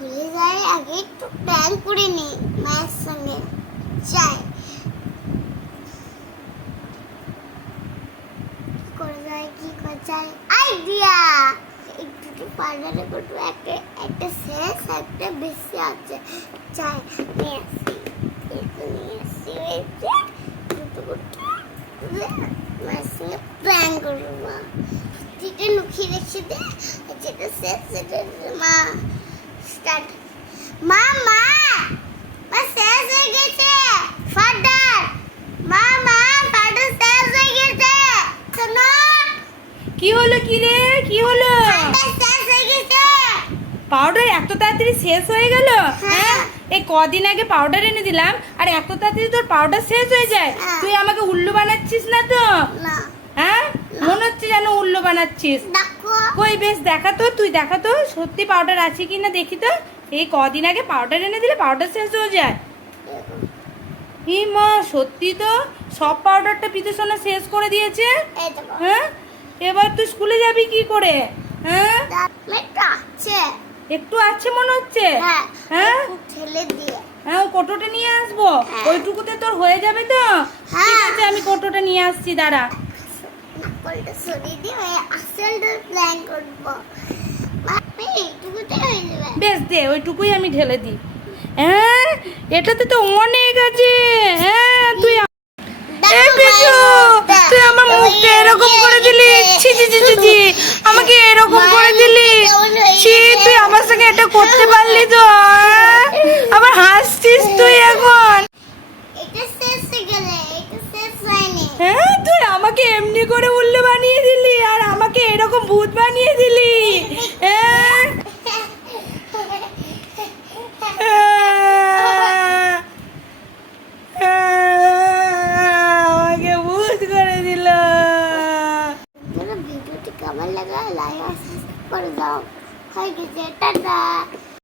স্কুলে যাই আগে একটু প্ল্যান করে নি মায়ের সঙ্গে। যাই। করে যায় কি করে যায় আইডিয়া একটু পার্লারে করব একটা একটা শেষ, একটা বেশি আছে। চাই নিয়ে আসি। একটু নিয়ে আসি দুটো মায়ের সঙ্গে প্ল্যান করব যেটা লুকিয়ে রেখে দে, যেটা শেষ, সেটা মা স্টার্ট মা মা মা শেষ হয়ে গেছে। ফাটার। মা মা শেষ হয়ে গেছে। শোনো। কি হলো কি রে কি হলো? শেষ হয়ে গেছে। পাউডার এত তাড়াতাড়ি শেষ হয়ে গেল? হ্যাঁ। হ্যাঁ? এই কদিন আগে পাউডার এনে দিলাম আর এত তাড়াতাড়ি তোর পাউডার শেষ হয়ে যায়? হ্যাঁ। তুই আমাকে উল্লু বানাচ্ছিস না তো? হ্যাঁ? মনে হচ্ছে যেন উল্লু বানাচ্ছিস। কই বেশ দেখা তো তুই দেখা তো সত্যি পাউডার আছে কি না দেখি তো। এই কদিন আগে পাউডার এনে দিলে পাউডার শেষ হয়ে যায়। ই মা সত্যি তো সব পাউডারটা পিতেশোনা শেষ করে দিয়েছে। এই দেখো হ্যাঁ? এবার তুই স্কুলে যাবি কি করে? হ্যাঁ? একটু আছে মনে হচ্ছে? হ্যাঁ। হ্যাঁ? ঠেলে দিয়ে। হ্যাঁ কোটোটা নিয়ে আসব। হ্যাঁ। ওইটুকুতে তোর হয়ে যাবে তো? হ্যাঁ। ঠিক আছে আমি কোটোটা নিয়ে আসছি দাঁড়া। সরিয়ে দিয়ে আসলটা প্ল্যান করব। বেশ দে ওইটুকুই আমি ঢেলে দিই। হ্যাঁ এটাতে তো অনেক আছে। হ্যাঁ তুই তুই আমার মুখটা এরকম করে দিলি। ছি ছি ছি ছি। আমাকে এরকম করে দিলি ছি তুই আমার সঙ্গে এটা করতে পারলি তো হ্যাঁ? আবার হাসছিস তুই এখন এটা শেষ হয়ে গেলে এটা শেষ হয়নি হ্যাঁ তুই আমাকে এমনি করে উল্লু বানিয়ে দিলি, আর আমাকে এরকম ভূত বানিয়ে দিলি। আমাকে ভূত করে দিল। ভিডিওটি কেমন লাগা লাইক করে দাও। হয়ে গেছে, টাটা।